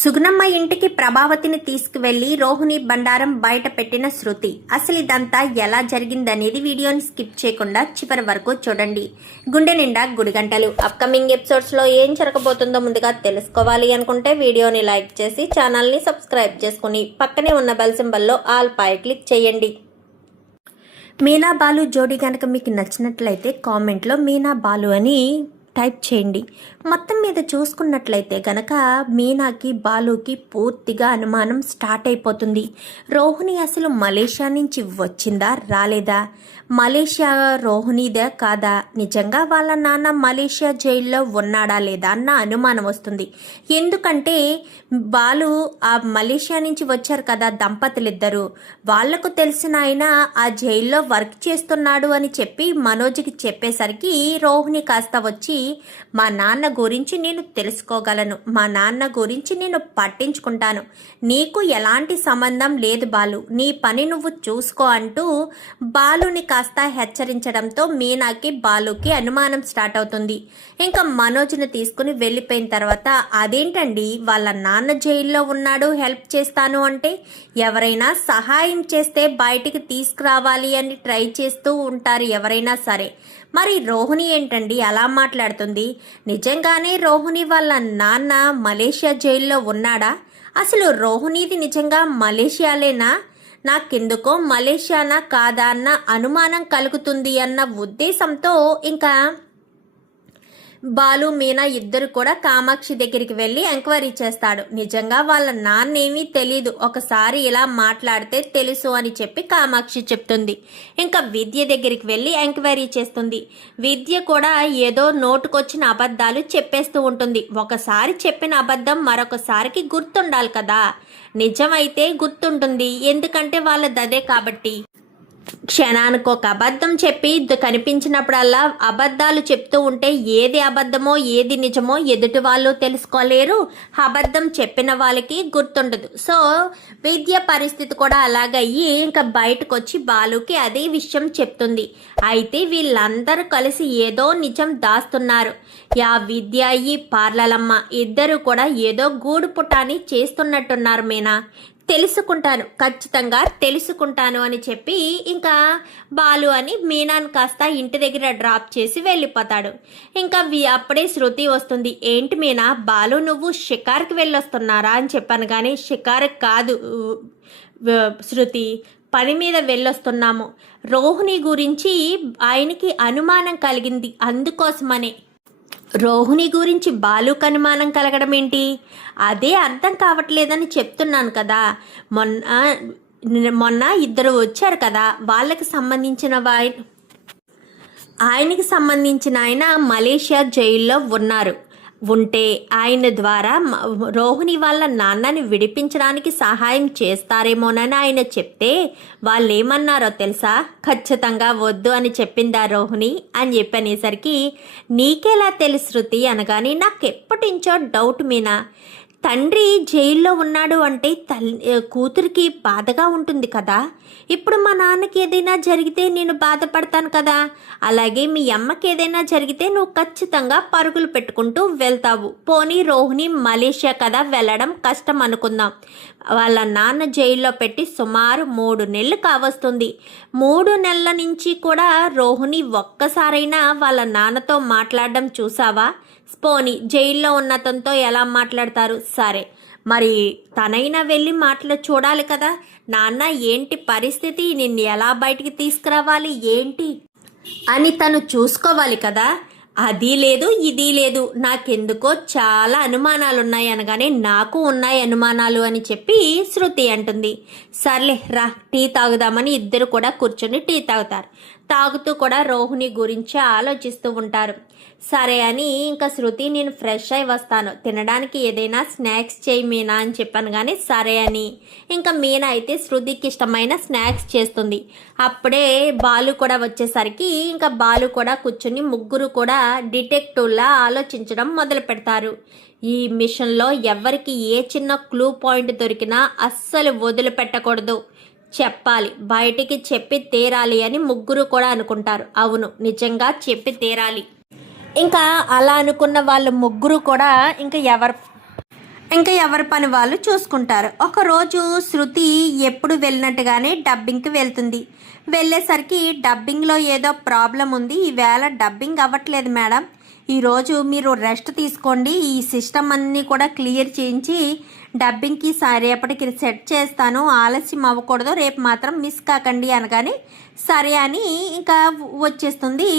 సుగుణమ్మ ఇంటికి ప్రభావతిని తీసుకువెళ్లి రోహిణి బండారం బయట పెట్టిన శృతి. అసలు ఇదంతా ఎలా జరిగిందనేది వీడియోని స్కిప్ చేయకుండా చివరి వరకు చూడండి. గుండె నిండా గుడిగంటలు. అప్కమింగ్ ఎపిసోడ్స్ లో ఏం జరగబోతుందో ముందుగా తెలుసుకోవాలి అనుకుంటే వీడియోని లైక్ చేసి ఛానల్ని సబ్స్క్రైబ్ చేసుకుని పక్కనే ఉన్న బెల్ సింబల్లో ఆల్ పై క్లిక్ చేయండి. మీనా బాలు జోడీ కనుక మీకు నచ్చినట్లయితే కామెంట్లో మీనా బాలు అని టైప్ చేయండి. మొత్తం మీద చూసుకున్నట్లయితే గనక మీనాకి బాలుకి పూర్తిగా అనుమానం స్టార్ట్ అయిపోతుంది. రోహిణి అసలు మలేషియా నుంచి వచ్చిందా రాలేదా, మలేషియా రోహిణిదే కాదా, నిజంగా వాళ్ళ నాన్న మలేషియా జైల్లో ఉన్నాడా లేదా అన్న అనుమానం వస్తుంది. ఎందుకంటే బాలు ఆ మలేషియా నుంచి వచ్చారు కదా దంపతులిద్దరూ, వాళ్లకు తెలిసిన ఆయన ఆ జైల్లో వర్క్ చేస్తున్నాడు అని చెప్పి మనోజ్కి చెప్పేసరికి రోహిణి కాస్త వచ్చి మా నాన్న గురించి నేను తెలుసుకోగలను, మా నాన్న గురించి నేను పట్టించుకుంటాను, నీకు ఎలాంటి సంబంధం లేదు బాలు, నీ పని నువ్వు చూసుకో అంటూ బాలుని కాస్త హెచ్చరించడంతో మీనాకి బాలుకి అనుమానం స్టార్ట్ అవుతుంది. ఇంకా మనోజ్ని తీసుకుని వెళ్ళిపోయిన తర్వాత అదేంటండి వాళ్ళ నాన్న జైల్లో ఉన్నాడు హెల్ప్ చేస్తాను అంటే, ఎవరైనా సహాయం చేస్తే బయటికి తీసుకురావాలి అని ట్రై చేస్తూ ఉంటారు ఎవరైనా సరే. మరి రోహిణి ఏంటండి అలా మాట్లాడుతుంది? నిజంగానే రోహిణి వాళ్ళ నాన్న మలేషియా జైల్లో ఉన్నాడా? అసలు రోహిణిది నిజంగా మలేషియాలేనా? నాకెందుకో మలేషియానా కాదా అన్న అనుమానం కలుగుతుంది అన్న ఉద్దేశంతో ఇంకా బాలు మీనా ఇద్దరు కూడా కామాక్షి దగ్గరికి వెళ్ళి ఎంక్వైరీ చేస్తాడు. నిజంగా వాళ్ళ నాన్నేమీ తెలీదు, ఒకసారి ఇలా మాట్లాడితే తెలుసు అని చెప్పి కామాక్షి చెప్తుంది. ఇంకా విద్య దగ్గరికి వెళ్ళి ఎంక్వైరీ చేస్తుంది. విద్య కూడా ఏదో నోటుకొచ్చిన అబద్ధాలు చెప్పేస్తూ ఉంటుంది. ఒకసారి చెప్పిన అబద్ధం మరొకసారికి గుర్తుండాలి కదా, నిజమైతే గుర్తుంటుంది ఎందుకంటే వాళ్ళదదే కాబట్టి. క్షణానికి ఒక అబద్ధం చెప్పి కనిపించినప్పుడల్లా అబద్ధాలు చెప్తూ ఉంటే ఏది అబద్ధమో ఏది నిజమో ఎదుటి వాళ్ళు తెలుసుకోలేరు, అబద్ధం చెప్పిన వాళ్ళకి గుర్తుండదు. సో విద్య పరిస్థితి కూడా అలాగయ్యి ఇంకా బయటకు వచ్చి బాలుకి అదే విషయం చెప్తుంది. అయితే వీళ్ళందరూ కలిసి ఏదో నిజం దాస్తున్నారు. యా విద్య ఈ పార్లలమ్మ ఇద్దరు కూడా ఏదో గూడు పుటాని చేస్తున్నట్టున్నారు. మీనా తెలుసుకుంటాను, ఖచ్చితంగా తెలుసుకుంటాను అని చెప్పి ఇంకా బాలు అని మీనాను కాస్త ఇంటి దగ్గర డ్రాప్ చేసి వెళ్ళిపోతాడు. ఇంకా అప్పుడే శృతి వస్తుంది. ఏంటి మీనా, బాలు నువ్వు షికార్కి వెళ్ళొస్తున్నారా అని చెప్పాను, కానీ షికార్ కాదు శృతి, పని మీద వెళ్ళొస్తున్నాము. రోహిణి గురించి ఆయనకి అనుమానం కలిగింది, అందుకోసమనే. రోహిణి గురించి బాలుకు అనుమానం కలగడం ఏంటి? అదే అర్థం కావట్లేదని చెప్తున్నాను కదా. మొన్న ఇద్దరు వచ్చారు కదా, వాళ్ళకి సంబంధించిన ఆయనకి సంబంధించిన ఆయన మలేషియా జైల్లో ఉంటే ఆయన ద్వారా రోహిణి వాళ్ళ నాన్నని విడిపించడానికి సహాయం చేస్తారేమోనని ఆయన చెప్తే వాళ్ళు ఏమన్నారో తెలుసా? ఖచ్చితంగా వద్దు అని చెప్పిందా రోహిణి అని చెప్పనేసరికి నీకెలా తెలుసు శృతి అనగానే నాకు ఎప్పటించో డౌట్. మీనా, తండ్రి జైల్లో ఉన్నాడు అంటే కూతురికి బాధగా ఉంటుంది కదా. ఇప్పుడు మా నాన్నకి ఏదైనా జరిగితే నేను బాధపడతాను కదా, అలాగే మీ అమ్మకి ఏదైనా జరిగితే నువ్వు ఖచ్చితంగా పరుగులు పెట్టుకుంటూ వెళ్తావు. పోనీ రోహిణి మలేషియా కదా, వెళ్ళడం కష్టం అనుకుందాం. వాళ్ళ నాన్న జైల్లో పెట్టి సుమారు 3 నెలలు కావస్తుంది. 3 నెలల నుంచి కూడా రోహిణి ఒక్కసారైనా వాళ్ళ నాన్నతో మాట్లాడడం చూసావా? పోనీ జైల్లో ఉన్న తనతో ఎలా మాట్లాడతారు? సరే, మరి తనైనా వెళ్ళి చూడాలి కదా. నాన్న ఏంటి పరిస్థితి, నిన్ను ఎలా బయటికి తీసుకురావాలి ఏంటి అని తను చూసుకోవాలి కదా. అది లేదు ఇది లేదు, నాకెందుకో చాలా అనుమానాలు ఉన్నాయి అనగానే నాకు ఉన్నాయి అనుమానాలు అని చెప్పి శృతి అంటుంది. సర్లే రా టీ తాగుదామని ఇద్దరు కూడా కూర్చొని టీ తాగుతారు. తాగుతూ కూడా రోహిణి గురించి ఆలోచిస్తూ ఉంటారు. సరే అని ఇంకా శృతి నేను ఫ్రెష్ అయి వస్తాను, తినడానికి ఏదైనా స్నాక్స్ చేయి మీనా అని చెప్పాను. కానీ సరే అని ఇంకా మీనా అయితే శృతికి ఇష్టమైన స్నాక్స్ చేస్తుంది. అప్పుడే బాలు కూడా వచ్చేసరికి ఇంకా బాలు కూడా కూర్చుని ముగ్గురు కూడా డిటెక్టివ్లా ఆలోచించడం మొదలు పెడతారు. ఈ మిషన్లో ఎవరికి ఏ చిన్న క్లూ పాయింట్ దొరికినా అస్సలు వదిలిపెట్టకూడదు, చెప్పాలి, బయటికి చెప్పి తీరాలి అని ముగ్గురు కూడా అనుకుంటారు. అవును, నిజంగా చెప్పి తీరాలి. ఇంకా అలా అనుకున్న వాళ్ళు ముగ్గురు కూడా ఇంకా ఇంకా ఎవరి పని వాళ్ళు చూసుకుంటారు. ఒకరోజు శృతి ఎప్పుడు వెళ్ళినట్టుగానే డబ్బింగ్కి వెళ్తుంది. వెళ్ళేసరికి డబ్బింగ్లో ఏదో ప్రాబ్లం ఉంది, ఈవేళ డబ్బింగ్ అవ్వట్లేదు మేడం, ఈరోజు మీరు రెస్ట్ తీసుకోండి, ఈ సిస్టమ్ అన్నీ కూడా క్లియర్ చేయించి డబ్బింగ్కి రేపటికి సెట్ చేస్తాను, ఆలస్యం అవ్వకూడదు, రేపు మాత్రం మిస్ కాకండి అనగానే సరే అని ఇంకా వచ్చేస్తుంది.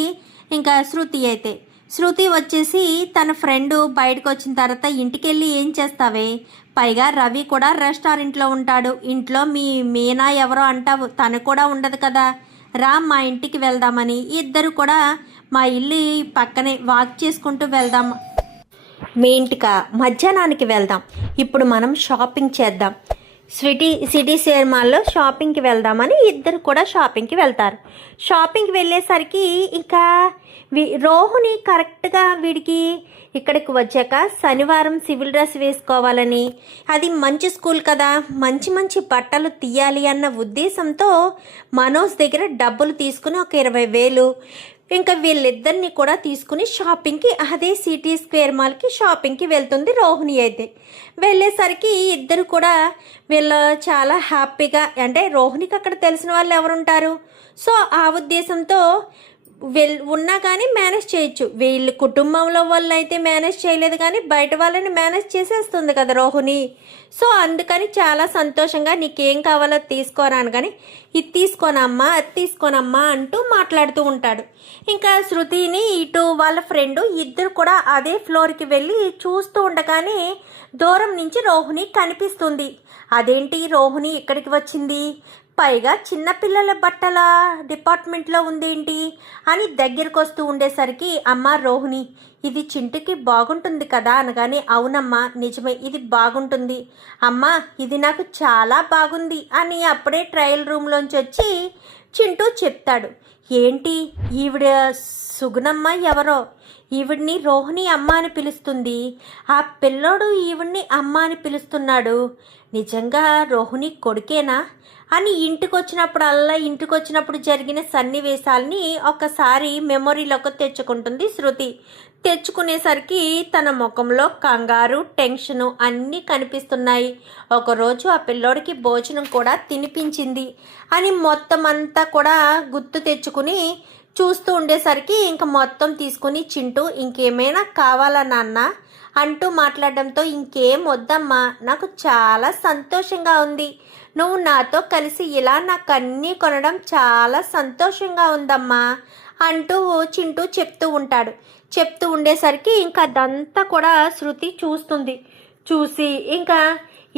ఇంకా శృతి వచ్చేసి తన ఫ్రెండ్ బయటకు వచ్చిన తర్వాత ఇంటికి వెళ్ళి ఏం చేస్తావే, పైగా రవి కూడా రెస్టారెంట్లో ఉంటాడు, ఇంట్లో మీ మీనా ఎవరో అంటావు, తను కూడా ఉండదు కదా, రా మా ఇంటికి వెళ్దామని ఇద్దరు కూడా మా ఇల్లు పక్కనే వాక్ చేసుకుంటూ వెళ్దాం, మీ ఇంటికా మధ్యాహ్నానికి వెళ్దాం, ఇప్పుడు మనం షాపింగ్ చేద్దాం, సిటీ షేర్ మాల్లో షాపింగ్కి వెళ్దామని ఇద్దరు కూడా షాపింగ్కి వెళ్తారు. షాపింగ్కి వెళ్ళేసరికి ఇంకా రోహిణి కరెక్ట్గా వీడికి ఇక్కడికి వచ్చాక శనివారం సివిల్ డ్రెస్ వేసుకోవాలని, అది మంచి స్కూల్ కదా, మంచి మంచి బట్టలు తీయాలి అన్న ఉద్దేశంతో మనోజ్ దగ్గర డబ్బులు తీసుకుని ఒక 20,000 ఇంకా వీళ్ళిద్దరిని కూడా తీసుకుని షాపింగ్కి అదే సిటీ స్క్వేర్ మాల్కి షాపింగ్కి వెళ్తుంది రోహిణి. అయితే వెళ్ళేసరికి ఇద్దరు కూడా వీళ్ళు చాలా హ్యాపీగా, అంటే రోహిణికి అక్కడ తెలిసిన వాళ్ళు ఎవరుంటారు, సో ఆ ఉద్దేశంతో ఉన్నా కానీ మేనేజ్ చేయొచ్చు, వీళ్ళ కుటుంబంలో వాళ్ళు అయితే మేనేజ్ చేయలేదు కానీ బయట వాళ్ళని మేనేజ్ చేసేస్తుంది కదా రోహిణి. సో అందుకని చాలా సంతోషంగా నీకేం కావాలో తీసుకోరాను కానీ ఇది తీసుకోనమ్మా అది తీసుకోనమ్మా అంటూ మాట్లాడుతూ ఉంటాడు. ఇంకా శృతిని ఇటు వాళ్ళ ఫ్రెండు ఇద్దరు కూడా అదే ఫ్లోర్కి వెళ్ళి చూస్తూ ఉండగానే దూరం నుంచి రోహిణి కనిపిస్తుంది. అదేంటి రోహిణి ఇక్కడికి వచ్చింది, పైగా చిన్నపిల్లల బట్టల డిపార్ట్మెంట్లో ఉందేంటి అని దగ్గరకు వస్తూ ఉండేసరికి అమ్మ రోహిణి ఇది చింటుకి బాగుంటుంది కదా అనగానే అవునమ్మా నిజమే ఇది బాగుంటుంది అమ్మా, ఇది నాకు చాలా బాగుంది అని అప్పుడే ట్రయల్ రూమ్లోంచి వచ్చి చింటూ చెప్తాడు. ఏంటి ఈవిడ సుగుణమ్మ ఎవరో, ఈవిడ్ని రోహిణి అమ్మ అని పిలుస్తుంది, ఆ పిల్లోడు ఈవిడ్ని అమ్మ అని పిలుస్తున్నాడు, నిజంగా రోహిణి కొడుకేనా అని ఇంటికి వచ్చినప్పుడు జరిగిన సన్నివేశాలని ఒకసారి మెమొరీలోకి తెచ్చుకుంటుంది శృతి. తెచ్చుకునేసరికి తన ముఖంలో కంగారు టెన్షను అన్నీ కనిపిస్తున్నాయి. ఒకరోజు ఆ పిల్లోడికి భోజనం కూడా తినిపించింది అని మొత్తం అంతా కూడా గుర్తు తెచ్చుకుని చూస్తూ ఉండేసరికి ఇంకా మొత్తం తీసుకుని చింటూ ఇంకేమైనా కావాలా నాన్న అంటూ మాట్లాడడంతో ఇంకేం వద్దమ్మా, నాకు చాలా సంతోషంగా ఉంది, నువ్వు నాతో కలిసి ఇలా నాకు అన్నీ కొనడం చాలా సంతోషంగా ఉందమ్మా అంటూ చింటూ చెప్తూ ఉండేసరికి ఇంకా అదంతా కూడా శృతి చూసి ఇంకా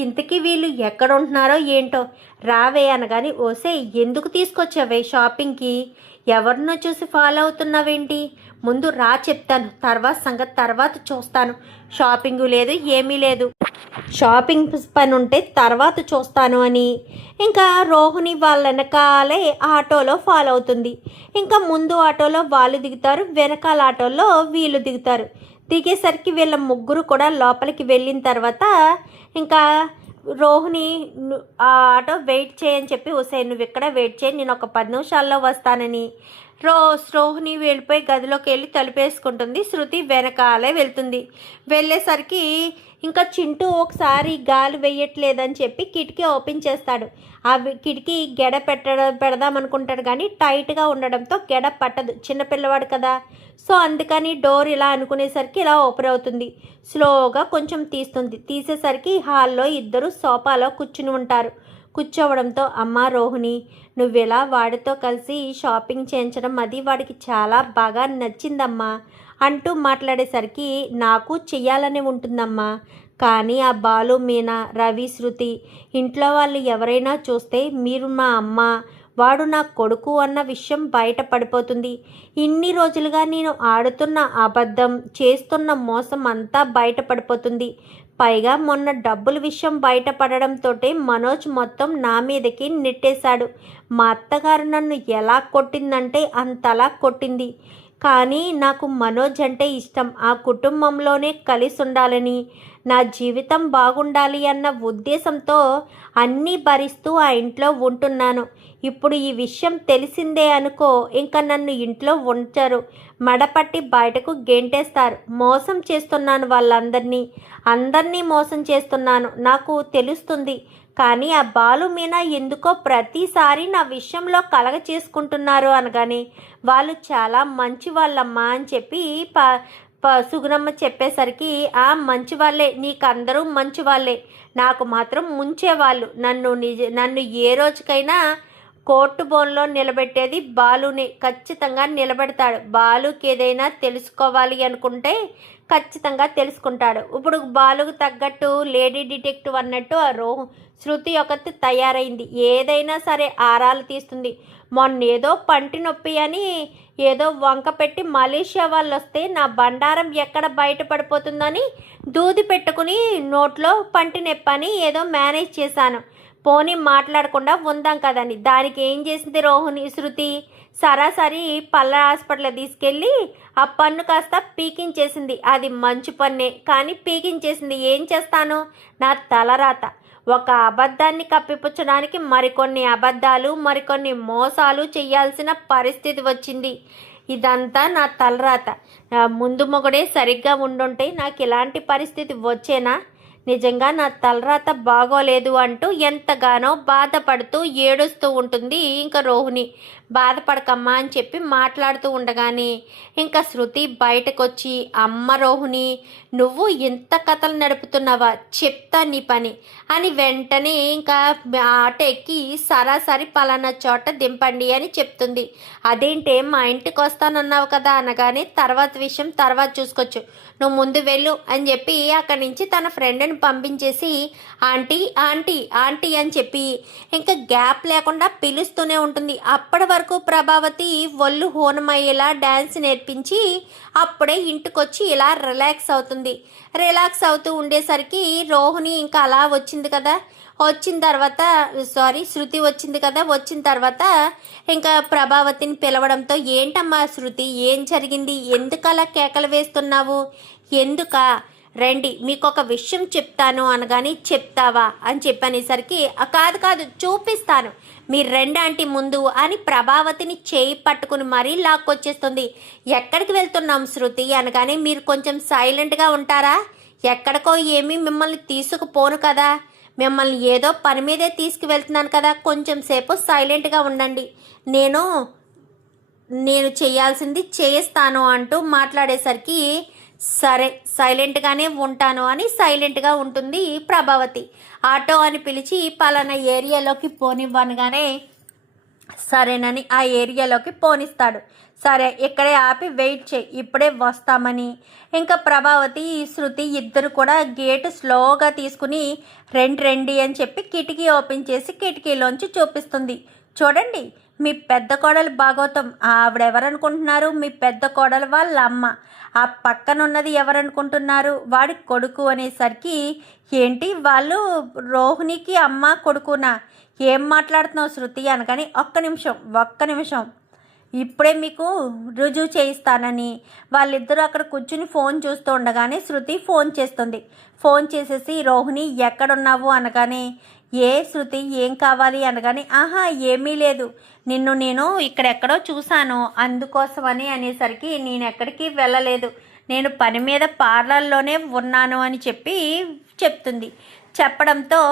ఇంతకీ వీళ్ళు ఎక్కడ ఉంటున్నారో ఏంటో, రావే అనగాని ఓసే ఎందుకు తీసుకొచ్చావే షాపింగ్కి, ఎవరినో చూసి ఫాలో అవుతున్నావేంటి, ముందు రా చెప్తాను, తర్వాత సంగతి తర్వాత చూస్తాను, షాపింగు లేదు ఏమీ లేదు, షాపింగ్ పని ఉంటే తర్వాత చూస్తాను అని ఇంకా రోహిణి వాళ్ళ వెనకాలే ఆటోలో ఫాలో అవుతుంది. ఇంకా ముందు ఆటోలో వాళ్ళు దిగుతారు, వెనకాల ఆటోలో వీళ్ళు దిగుతారు. దిగేసరికి వీళ్ళ ముగ్గురు కూడా లోపలికి వెళ్ళిన తర్వాత ఇంకా రోహిణి ఆ ఆటో వెయిట్ చేయని చెప్పి వస్తే నువ్వు ఇక్కడ వెయిట్ చేయి, నేను ఒక 10 నిమిషాల్లో వస్తానని రోహిణి వెళ్ళిపోయి గదిలోకి వెళ్ళి తలుపేసుకుంటుంది. శృతి వెనకాలే వెళ్తుంది. వెళ్ళేసరికి ఇంకా చింటూ ఒకసారి గాలి వేయట్లేదని చెప్పి కిటికీ ఓపెన్ చేస్తాడు. ఆ కిటికీ గెడ పెడదాం అనుకుంటాడు కానీ టైట్గా ఉండడంతో గెడ పట్టదు, చిన్నపిల్లవాడు కదా, సో అందుకని డోర్ ఇలా అనుకునేసరికి ఇలా ఓపెన్ అవుతుంది. స్లోగా కొంచెం తీసేసరికి హాల్లో ఇద్దరు సోఫాలో కూర్చోవడంతో అమ్మ రోహిణి నువ్వెలా వాడితో కలిసి షాపింగ్ చేయించడం అది వాడికి చాలా బాగా నచ్చిందమ్మా అంటూ మాట్లాడేసరికి నాకు చెయ్యాలనే ఉంటుందమ్మా, కానీ ఆ బాలు మీనా రవి శృతి ఇంట్లో వాళ్ళు ఎవరైనా చూస్తే మీరు మా అమ్మ వాడు నా కొడుకు అన్న విషయం బయట పడిపోతుంది, ఇన్ని రోజులుగా నేను ఆడుతున్న అబద్ధం చేస్తున్న మోసం అంతా బయటపడిపోతుంది, పైగా మొన్న డబ్బుల విషయం బయటపడడంతో మనోజ్ మొత్తం నా మీదకి నెట్టేశాడు, మా అత్తగారు నన్ను ఎలా కొట్టిందంటే అంతలా కొట్టింది, కానీ నాకు మనోజ్ అంటే ఇష్టం, ఆ కుటుంబంలోనే కలిసి ఉండాలని నా జీవితం బాగుండాలి అన్న ఉద్దేశంతో అన్నీ భరిస్తూ ఆ ఇంట్లో ఉంటున్నాను. ఇప్పుడు ఈ విషయం తెలిసిందే అనుకో, ఇంకా నన్ను ఇంట్లో ఉంచరు, మడపట్టి బయటకు గెంటేస్తారు. మోసం చేస్తున్నాను అందరినీ మోసం చేస్తున్నాను, నాకు తెలుస్తుంది. కానీ ఆ బాలు మీనా ఎందుకో ప్రతిసారి నా విషయంలో కలగ చేసుకుంటున్నారు అనగానే, వాళ్ళు చాలా మంచి వాళ్ళమ్మా అని చెప్పి సుగుణమ్మ చెప్పేసరికి, ఆ మంచి వాళ్ళే, నీకు అందరూ మంచి వాళ్ళే, నాకు మాత్రం ముంచేవాళ్ళు. నన్ను ఏ రోజుకైనా కోర్టు బోన్లో నిలబెట్టేది బాలుని, ఖచ్చితంగా నిలబెడతాడు. బాలుకి ఏదైనా తెలుసుకోవాలి అనుకుంటే ఖచ్చితంగా తెలుసుకుంటాడు. ఇప్పుడు బాలుకు తగ్గట్టు లేడీ డిటెక్టివ్ అన్నట్టు ఆ శృతి ఒకటి తయారైంది. ఏదైనా సరే ఆరాలు తీస్తుంది. మొన్న ఏదో పంటి నొప్పి అని ఏదో వంక పెట్టి మలేషియా వాళ్ళు వస్తే నా బండారం ఎక్కడ బయటపడిపోతుందని దూది పెట్టుకుని నోట్లో పంటి నొప్పి అని ఏదో మేనేజ్ చేశాను. పోనీ మాట్లాడకుండా ఉందాం కదని. దానికి ఏం చేసింది శృతి, సరాసరి పళ్ళ హాస్పిటల్ తీసుకెళ్ళి ఆ పన్ను కాస్త పీకించేసింది. అది మంచి పన్నే, కానీ పీకించేసింది. ఏం చేస్తాను, నా తలరాత. ఒక అబద్ధాన్ని కప్పిపుచ్చడానికి మరికొన్ని అబద్ధాలు, మరికొన్ని మోసాలు చేయాల్సిన పరిస్థితి వచ్చింది. ఇదంతా నా తలరాత. ముందు మొగడే సరిగ్గా ఉండుంటే నాకు ఇలాంటి పరిస్థితి వచ్చేనా? నిజంగా నా తలరాత బాగోలేదు అంటూ ఎంతగానో బాధపడుతూ ఏడుస్తూ ఉంటుంది. ఇంకా రోహిణి బాధపడకమ్మా అని చెప్పి మాట్లాడుతూ ఉండగానే ఇంకా శృతి బయటకొచ్చి, అమ్మ రోహిణి, నువ్వు ఇంత కథలు నడుపుతున్నావా, చెప్తా నీ పని అని వెంటనే ఇంకా ఆట ఎక్కి సరాసరి పలానా చోట దింపండి అని చెప్తుంది. అదేంటే మా ఇంటికి వస్తానన్నావు కదా అనగానే, తర్వాత విషయం తర్వాత చూసుకోవచ్చు, నువ్వు ముందు వెళ్ళు అని చెప్పి అక్కడి నుంచి తన ఫ్రెండ్ని పంపించేసి ఆంటీ ఆంటీ ఆంటీ అని చెప్పి ఇంకా గ్యాప్ లేకుండా పిలుస్తూనే ఉంటుంది. అప్పటి వరకు ప్రభావతి ఒళ్ళు హోనమయ్యేలా డ్యాన్స్ నేర్పించి అప్పుడే ఇంటికొచ్చి ఇలా రిలాక్స్ అవుతూ ఉండేసరికి రోహిణి ఇంకా అలా వచ్చింది కదా. శృతి వచ్చింది కదా. వచ్చిన తర్వాత ఇంకా ప్రభావతిని పిలవడంతో, ఏంటమ్మా శృతి, ఏం జరిగింది, ఎందుకలా కేకలు వేస్తున్నావు, ఎందుకా, రండి మీకు ఒక విషయం చెప్తాను అనగాని, చెప్తావా అని చెప్పనేసరికి, కాదు చూపిస్తాను, మీరు రండి ఆంటీ ముందు అని ప్రభావతిని చేయి పట్టుకుని మరీ లాక్కొచ్చేస్తుంది. ఎక్కడికి వెళ్తున్నాం శృతి అనగానే, మీరు కొంచెం సైలెంట్గా ఉంటారా, ఎక్కడికో ఏమీ మిమ్మల్ని తీసుకుపోను కదా, మిమ్మల్ని ఏదో పని మీదే తీసుకువెళ్తున్నాను కదా, కొంచెం సేపు సైలెంట్గా ఉండండి, నేను చేయాల్సింది చేస్తాను అంటూ మాట్లాడేసరికి, సరే సైలెంట్గానే ఉంటాను అని సైలెంట్గా ఉంటుంది ప్రభావతి. ఆటో అని పిలిచి పలానా ఏరియాలోకి పోనివ్వనగానే సరేనని ఆ ఏరియాలోకి పోనిస్తాడు. సరే ఇక్కడే ఆపి వెయిట్ చేయి, ఇప్పుడే వస్తామని. ఇంకా ప్రభావతి శృతి ఇద్దరు కూడా గేటు స్లోగా తీసుకుని రండి అని చెప్పి కిటికీ ఓపెన్ చేసి కిటికీలోంచి చూపిస్తుంది. చూడండి మీ పెద్ద కోడలు భాగవతం, ఆవిడెవరనుకుంటున్నారు, మీ పెద్ద కోడలు వాళ్ళ అమ్మ, ఆ పక్కనున్నది ఎవరనుకుంటున్నారు, వాడి కొడుకు అనేసరికి, ఏంటి వాళ్ళు రోహిణికి అమ్మ కొడుకునా, ఏం మాట్లాడుతున్నావు శృతి అనగాని, ఒక్క నిమిషం ఇప్పుడే మీకు రుజువు చేయిస్తానని వాళ్ళిద్దరూ అక్కడ కూర్చుని ఫోన్ చూస్తూ ఉండగానే శృతి ఫోన్ చేస్తుంది. ఫోన్ చేసేసి, రోహిణి ఎక్కడున్నావు అనగానే, ఏ శృతి ఏం కావాలి అనగానే, ఏమీ లేదు, నేను ఇక్కడెక్కడో చూశాను అందుకోసమని అనేసరికి, నేను ఎక్కడికి వెళ్ళలేదు, నేను పని మీద పార్లర్లోనే ఉన్నాను అని చెప్తుంది. చెప్పడంతో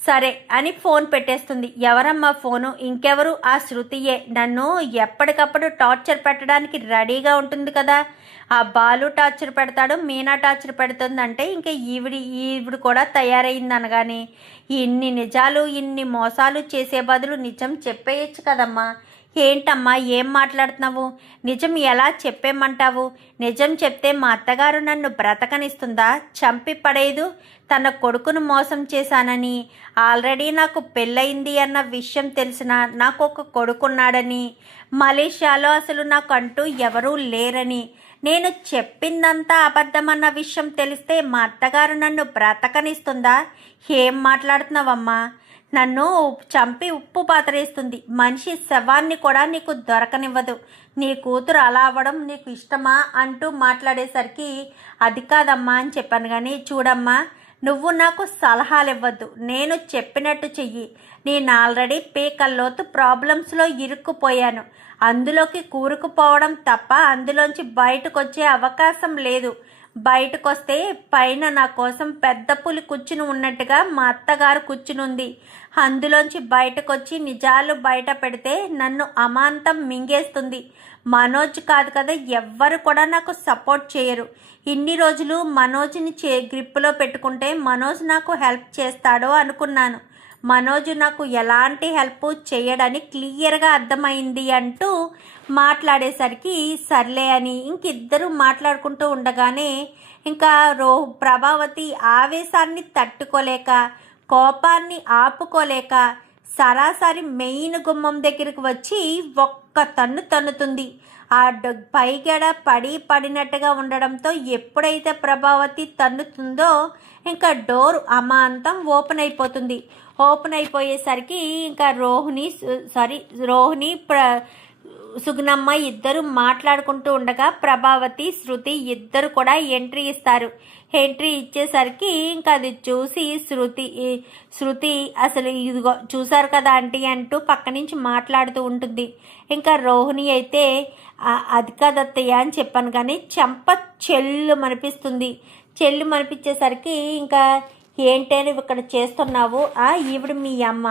సరే అని ఫోన్ పెట్టేస్తుంది. ఎవరమ్మా ఫోను, ఇంకెవరు, ఆ శృతియే, నన్ను ఎప్పటికప్పుడు టార్చర్ పెట్టడానికి రెడీగా ఉంటుంది కదా, ఆ బాలు టార్చర్ పెడతాడు, మీనా టార్చర్ పెడుతుందంటే ఇంకా ఈవిడ కూడా తయారైంది అనగానే, ఇన్ని నిజాలు ఇన్ని మోసాలు చేసే బదులు నిజం చెప్పేయచ్చు కదమ్మా, ఏంటమ్మా ఏం మాట్లాడుతున్నావు, నిజం ఎలా చెప్పేమంటావు, నిజం చెప్తే మా అత్తగారు నన్ను బ్రతకనిస్తుందా, చంపి పడేదు, తన కొడుకును మోసం చేశానని, ఆల్రెడీ నాకు పెళ్ళయింది అన్న విషయం తెలిసిన, నాకు ఒక కొడుకున్నాడని, మలేషియాలో అసలు నాకంటూ ఎవరూ లేరని, నేను చెప్పిందంతా అబద్ధమన్న విషయం తెలిస్తే మా అత్తగారు నన్ను బ్రతకనిస్తుందా, ఏం మాట్లాడుతున్నావమ్మా, నన్ను చంపి ఉప్పు పాతరేస్తుంది, మనిషి శవాన్ని కూడా నీకు దొరకనివ్వదు, నీ కూతురు అలా అవ్వడం నీకు ఇష్టమా అంటూ మాట్లాడేసరికి అది కాదమ్మా అని చెప్పాను. కానీ చూడమ్మా, నువ్వు నాకు సలహాలు ఇవ్వద్దు, నేను చెప్పినట్టు చెయ్యి. నేను ఆల్రెడీ పీకల్లోతు ప్రాబ్లమ్స్లో ఇరుక్కుపోయాను. అందులోకి కూరుకుపోవడం తప్ప అందులోంచి బయటకు వచ్చే అవకాశం లేదు. బయటకు వస్తే పైన నా కోసం పెద్ద పులి కూర్చుని ఉన్నట్టుగా మా అత్తగారు కూర్చునుంది. అందులోంచి బయటకు వచ్చి నిజాలు బయట పెడితే నన్ను అమాంతం మింగేస్తుంది. మనోజ్ కాదు కదా, ఎవ్వరు కూడా నాకు సపోర్ట్ చేయరు. ఇన్ని రోజులు మనోజ్ని గ్రిప్పులో పెట్టుకుంటే మనోజ్ నాకు హెల్ప్ చేస్తాడో అనుకున్నాను. మనోజ్ నాకు ఎలాంటి హెల్ప్ చేయడని క్లియర్గా అర్థమైంది అంటూ మాట్లాడేసరికి సర్లే అని ఇంకిద్దరు మాట్లాడుకుంటూ ఉండగానే ఇంకా ప్రభావతి ఆవేశాన్ని తట్టుకోలేక, కోపాన్ని ఆపుకోలేక సరాసరి మెయిన్ గుమ్మం దగ్గరికి వచ్చి ఒక్క తన్ను తన్నుతుంది. ఆ పైగడ పడినట్టుగా ఉండడంతో ఎప్పుడైతే ప్రభావతి తన్నుతుందో ఇంకా డోర్ అమాంతం ఓపెన్ అయిపోతుంది. ఓపెన్ అయిపోయేసరికి ఇంకా రోహిణి సుగుణమ్మ ఇద్దరు మాట్లాడుకుంటూ ఉండగా ప్రభావతి శృతి ఇద్దరు కూడా ఎంట్రీ ఇస్తారు. ఎంట్రీ ఇచ్చేసరికి ఇంకా అది చూసి శృతి అసలు ఇదిగో చూసారు కదా ఆంటీ అంటూ పక్క నుంచి మాట్లాడుతూ ఉంటుంది. ఇంకా రోహిణి అయితే అది కాదత్తయ్య అని చెప్పాను కానీ చెంప చెల్లు మనిపించేసరికి ఇంకా ఏంటని ఇక్కడ చేస్తున్నావు, ఈవిడ మీ అమ్మ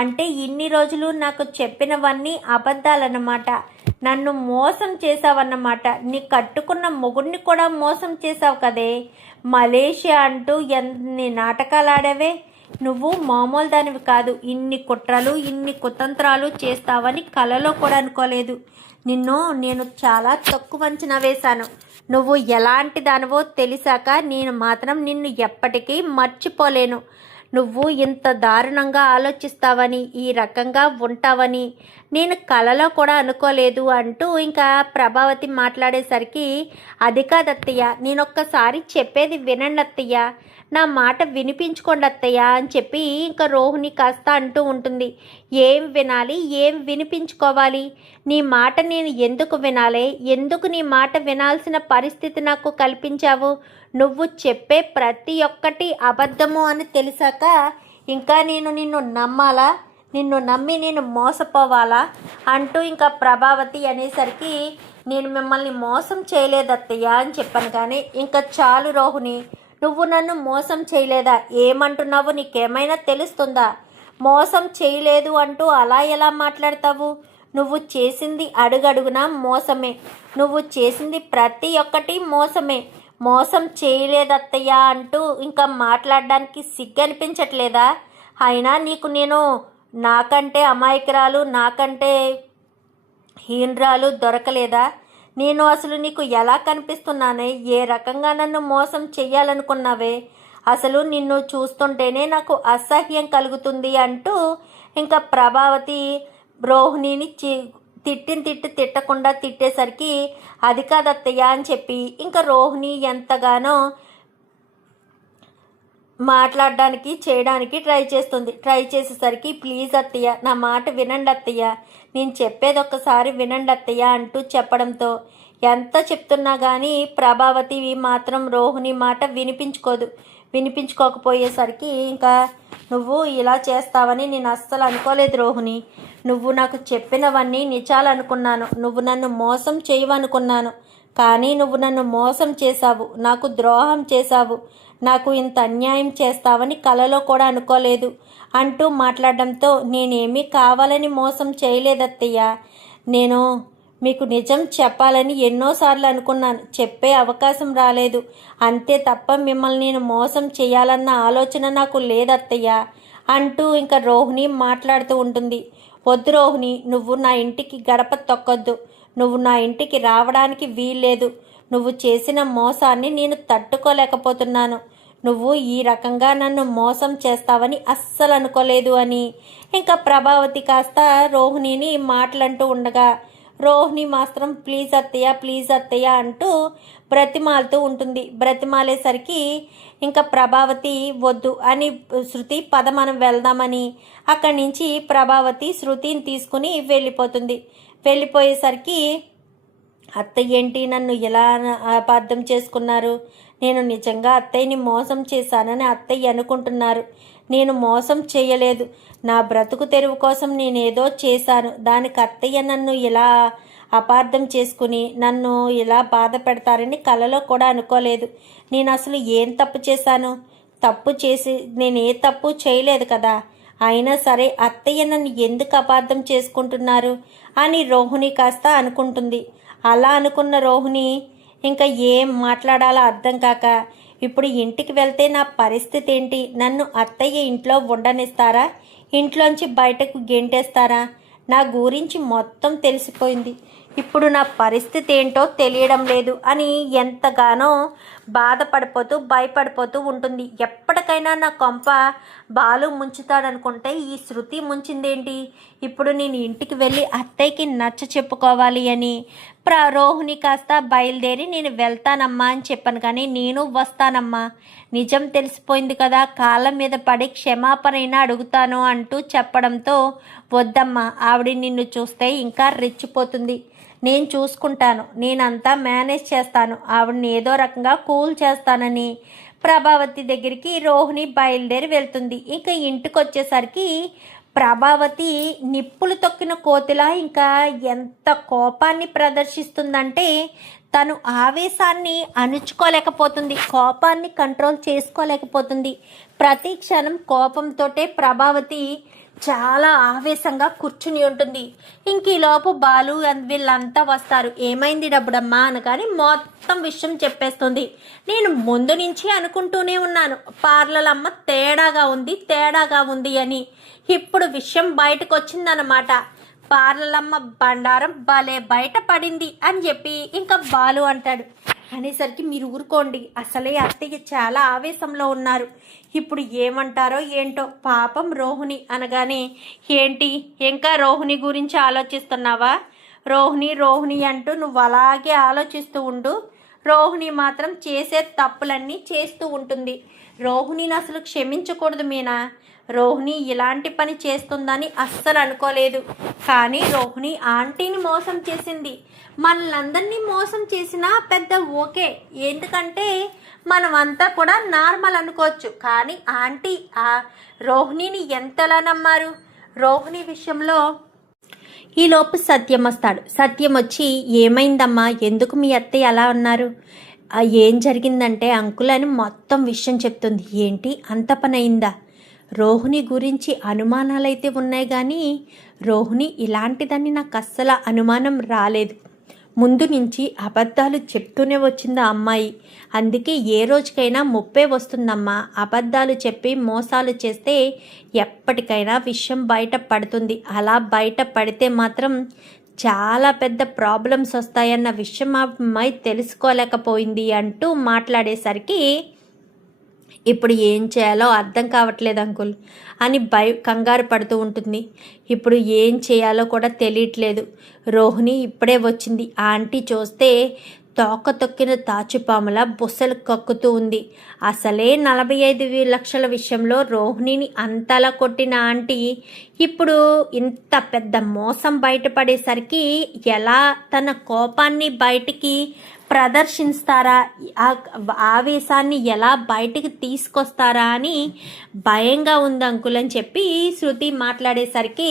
అంటే ఇన్ని రోజులు నాకు చెప్పినవన్నీ అబద్ధాలన్నమాట. నన్ను మోసం చేసావన్నమాట. నీ కట్టుకున్న మొగుడిని కూడా మోసం చేసావు కదే. మలేషియా అంటూ ఎన్ని నాటకాలు ఆడావే. నువ్వు మామూలు దానివి కాదు. ఇన్ని కుట్రలు ఇన్ని కుతంత్రాలు చేస్తావని కలలో కూడా అనుకోలేదు. నేను చాలా తక్కువ అంచనా వేశాను. నువ్వు ఎలాంటి దానివో తెలిసాక నేను మాత్రం నిన్ను ఎప్పటికీ మర్చిపోలేను. నువ్వు ఇంత దారుణంగా ఆలోచిస్తావని, ఈ రకంగా ఉంటావని నేను కలలో కూడా అనుకోలేదు అంటూ ఇంకా ప్రభావతి మాట్లాడేసరికి అది కాదత్తయ్య, నేనొక్కసారి చెప్పేది వినండి అత్తయ్య, నా మాట వినిపించుకోండి అత్తయ్య అని చెప్పి ఇంకా రోహిణి కాస్త అంటూ ఉంటుంది. ఏం వినాలి, ఏం వినిపించుకోవాలి? నీ మాట నేను ఎందుకు వినాలి? ఎందుకు నీ మాట వినాల్సిన పరిస్థితి నాకు కల్పించావు? నువ్వు చెప్పే ప్రతి ఒక్కటి అబద్ధము అని తెలిసాక ఇంకా నేను నిన్ను నమ్మాలా? నిన్ను నమ్మి నేను మోసపోవాలా అంటూ ఇంకా ప్రభావతి అనేసరికి నేను మిమ్మల్ని మోసం చేయలేదత్తయ్య అని చెప్పాను. కానీ ఇంకా చాలు రోహిణి, నువ్వు నన్ను మోసం చేయలేదా? ఏమంటున్నావు? నీకేమైనా తెలుస్తుందా? మోసం చేయలేదు అంటూ అలా ఎలా మాట్లాడతావు? నువ్వు చేసింది అడుగడుగునా మోసమే. నువ్వు చేసింది ప్రతి ఒక్కటి మోసమే. మోసం చేయలేదత్తయ్య అంటూ ఇంకా మాట్లాడడానికి సిగ్గు అనిపించట్లేదా? అయినా నీకు నేను నాకంటే అమాయకురాలు, నాకంటే హీనరాలు దొరకలేదా? నేను అసలు నీకు ఎలా కనిపిస్తున్నానే? ఏ రకంగా నన్ను మోసం చెయ్యాలనుకున్నావే? అసలు నిన్ను చూస్తుంటేనే నాకు అసహ్యం కలుగుతుంది అంటూ ఇంకా ప్రభావతి రోహిణిని తిట్టకుండా తిట్టేసరికి అది కాదత్తయ్య అని చెప్పి ఇంకా రోహిణి ఎంతగానో మాట్లాడడానికి చేయడానికి ట్రై చేసేసరికి ప్లీజ్ అత్తయ్య, నా మాట వినండి అత్తయ్య, నేను చెప్పేది ఒక్కసారి వినండి అత్తయ్య అంటూ చెప్పడంతో ఎంత చెప్తున్నా కానీ ప్రభావతి మాత్రం రోహిణి మాట వినిపించుకోకపోయేసరికి ఇంకా నువ్వు ఇలా చేస్తావని నేను అస్సలు అనుకోలేదు రోహిణి. నువ్వు నాకు చెప్పినవన్నీ నిజాలు అనుకున్నాను. నువ్వు నన్ను మోసం చేయవనుకున్నాను. కానీ నువ్వు నన్ను మోసం చేశావు, నాకు ద్రోహం చేశావు, నాకు ఇంత అన్యాయం చేస్తావని కలలో కూడా అనుకోలేదు అంటూ మాట్లాడడంతో నేనేమీ కావాలని మోసం చేయలేదత్తయ్య. నేను మీకు నిజం చెప్పాలని ఎన్నోసార్లు అనుకున్నాను, చెప్పే అవకాశం రాలేదు అంతే తప్ప మిమ్మల్ని నేను మోసం చేయాలన్న ఆలోచన నాకు లేదత్తయ్య అంటూ ఇంకా రోహిణి మాట్లాడుతూ ఉంటుంది. వద్దు రోహిణి, నువ్వు నా ఇంటికి గడప తొక్కొద్దు. నువ్వు నా ఇంటికి రావడానికి వీల్లేదు. నువ్వు చేసిన మోసాన్ని నేను తట్టుకోలేకపోతున్నాను. నువ్వు ఈ రకంగా నన్ను మోసం చేస్తావని అస్సలు అనుకోలేదు అని ఇంకా ప్రభావతి కాస్త రోహిణిని మాటలంటూ ఉండగా రోహిణి మాత్రం ప్లీజ్ అత్తయ్య అంటూ బ్రతిమాలుతూ ఉంటుంది. బ్రతిమాలేసరికి ఇంకా ప్రభావతి వద్దు అని శృతి పద మనం వెళ్దామని అక్కడి నుంచి ప్రభావతి శృతిని తీసుకుని వెళ్ళిపోతుంది. వెళ్ళిపోయేసరికి అత్తయ్య ఏంటి నన్ను ఎలా అపార్థం చేసుకున్నారు? నేను నిజంగా అత్తయ్యని మోసం చేశానని అత్తయ్య అనుకుంటున్నారు. నేను మోసం చేయలేదు. నా బ్రతుకు తెరువు కోసం నేనేదో చేశాను. దానికి అత్తయ్య నన్ను ఇలా అపార్థం చేసుకుని నన్ను ఇలా బాధ పెడతారని కలలో కూడా అనుకోలేదు. నేను అసలు ఏం తప్పు చేశాను? నేను ఏ తప్పు చేయలేదు కదా. అయినా సరే అత్తయ్య నన్ను ఎందుకు అపార్థం చేసుకుంటున్నారు అని రోహిణి కాస్త అనుకుంటుంది. అలా అనుకున్న రోహిణి ఇంకా ఏం మాట్లాడాలో అర్థం కాక, ఇప్పుడు ఇంటికి వెళ్తే నా పరిస్థితి ఏంటి? నన్ను అత్తయ్య ఇంట్లో ఉండనిస్తారా? ఇంట్లోంచి బయటకు గెంటేస్తారా? నా గురించి మొత్తం తెలిసిపోయింది. ఇప్పుడు నా పరిస్థితి ఏంటో తెలియడం లేదు అని ఎంతగానో బాధపడిపోతూ భయపడిపోతూ ఉంటుంది. ఎప్పటికైనా నా కొంప బాలు ముంచుతాడనుకుంటే ఈ శృతి ముంచిందేంటి? ఇప్పుడు నేను ఇంటికి వెళ్ళి అత్తయ్యకి నచ్చ చెప్పుకోవాలి అని రోహిణి కాస్త బయలుదేరి నేను వెళ్తానమ్మా అని చెప్పాను. కానీ నేను వస్తానమ్మా, నిజం తెలిసిపోయింది కదా, కాళ్ళ మీద పడి క్షమాపణైనా అడుగుతాను అంటూ చెప్పడంతో వద్దమ్మా, ఆవిడ నిన్ను చూస్తే ఇంకా రెచ్చిపోతుంది, నేను చూసుకుంటాను, నేనంతా మేనేజ్ చేస్తాను, ఆవిడని ఏదో రకంగా కూల్ చేస్తానని ప్రభావతి దగ్గరికి రోహిణి బయలుదేరి వెళ్తుంది. ఇంకా ఇంటికి వచ్చేసరికి ప్రభావతి నిప్పులు తొక్కిన కోతిలా ఇంకా ఎంత కోపాన్ని ప్రదర్శిస్తుందంటే తను ఆవేశాన్ని అణుచుకోలేకపోతుంది, కోపాన్ని కంట్రోల్ చేసుకోలేకపోతుంది. ప్రతి క్షణం కోపంతోటే ప్రభావతి చాలా ఆవేశంగా కూర్చుని ఉంటుంది. ఇంక ఈలోపు బాలు వీళ్ళంతా వస్తారు. ఏమైంది డబ్బుడమ్మా అనగానే మొత్తం విషయం చెప్పేస్తుంది. నేను ముందు నుంచి అనుకుంటూనే ఉన్నాను పార్లలమ్మ తేడాగా ఉంది అని. ఇప్పుడు విషయం బయటకు వచ్చిందనమాట. పార్లలమ్మ బండారం భలే బయట పడింది అని చెప్పి ఇంకా బాలు అంటాడు. అనేసరికి మీరు ఊరుకోండి, అసలే అత్తయ్య చాలా ఆవేశంలో ఉన్నారు, ఇప్పుడు ఏమంటారో ఏంటో పాపం రోహిణి అనగానే, ఏంటి ఇంకా రోహిణి గురించి ఆలోచిస్తున్నావా? రోహిణి అంటూ నువ్వు అలాగే ఆలోచిస్తూ ఉండు. రోహిణి మాత్రం చేసే తప్పులన్నీ చేస్తూ ఉంటుంది. రోహిణిని అసలు క్షమించకూడదు మీనా. రోహిణి ఇలాంటి పని చేస్తుందని అస్సలు అనుకోలేదు. కానీ రోహిణి ఆంటీని మోసం చేసింది. మనలందరినీ మోసం చేసినా పెద్ద ఓకే, ఎందుకంటే మనమంతా కూడా నార్మల్ అనుకోవచ్చు. కానీ ఆంటీ రోహిణిని ఎంతలా నమ్మారు? రోహిణి విషయంలో ఈలోపు సత్యం వస్తాడు. సత్యం వచ్చి, ఏమైందమ్మా, ఎందుకు మీ అత్తయ్య అలా ఉన్నారు? ఏం జరిగిందంటే అంకుల్ అని మొత్తం విషయం చెప్తుంది. ఏంటి అంత పని అయిందా? రోహిణి గురించి అనుమానాలైతే ఉన్నాయి కానీ రోహిణి ఇలాంటిదని నాకు అస్సలు అనుమానం రాలేదు. ముందు నుంచి అబద్ధాలు చెప్తూనే వచ్చింది ఆ అమ్మాయి. అందుకే ఏ రోజుకైనా ముప్పే వస్తుందమ్మా. అబద్ధాలు చెప్పి మోసాలు చేస్తే ఎప్పటికైనా విషయం బయట పడుతుంది. అలా బయట పడితే మాత్రం చాలా పెద్ద ప్రాబ్లమ్స్ వస్తాయన్న విషయం ఆ అమ్మాయి తెలుసుకోలేకపోయింది అంటూ మాట్లాడేసరికి ఇప్పుడు ఏం చేయాలో అర్థం కావట్లేదు అంకుల్ అని కంగారు పడుతూ ఉంటుంది. ఇప్పుడు ఏం చేయాలో కూడా తెలియట్లేదు. రోహిణి ఇప్పుడే వచ్చింది. ఆంటీ చూస్తే తోక తొక్కిన తాచుపాముల బుసలు కక్కుతూ ఉంది. అసలే 45 లక్షల విషయంలో రోహిణిని అంతలా కొట్టిన ఆంటీ ఇప్పుడు ఇంత పెద్ద మోసం బయటపడేసరికి ఎలా తన కోపాన్ని బయటికి ప్రదర్శిస్తారా, ఆ ఆవేశాన్ని ఎలా బయటికి తీసుకొస్తారా అని భయంగా ఉంది అంకుల్ అని చెప్పి శృతి మాట్లాడేసరికి,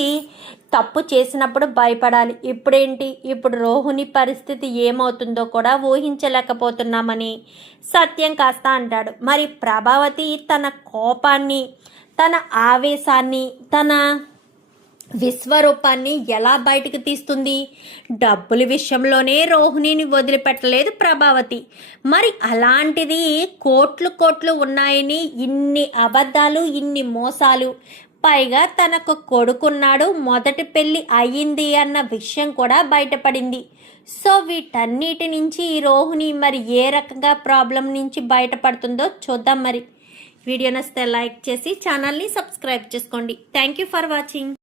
తప్పు చేసినప్పుడు భయపడాలి, ఇప్పుడేంటి, ఇప్పుడు రోహిణి పరిస్థితి ఏమవుతుందో కూడా ఊహించలేకపోతున్నామని సత్యం కాస్త అంటాడు. మరి ప్రభావతి తన కోపాన్ని, తన ఆవేశాన్ని, తన విశ్వరూపాన్ని ఎలా బయటికి తీస్తుంది? డబ్బుల విషయంలోనే రోహిణిని వదిలిపెట్టలేదు ప్రభావతి. మరి అలాంటిది కోట్లు ఉన్నాయని ఇన్ని అబద్ధాలు, ఇన్ని మోసాలు, పైగా తనకు కొడుకున్నాడు, మొదటి పెళ్ళి అయ్యింది అన్న విషయం కూడా బయటపడింది. సో వీటన్నిటి నుంచి రోహిణి మరి ఏ రకంగా ప్రాబ్లం నుంచి బయటపడుతుందో చూద్దాం. మరి వీడియో నచ్చితే లైక్ చేసి ఛానల్ని సబ్స్క్రైబ్ చేసుకోండి. Thank you for watching.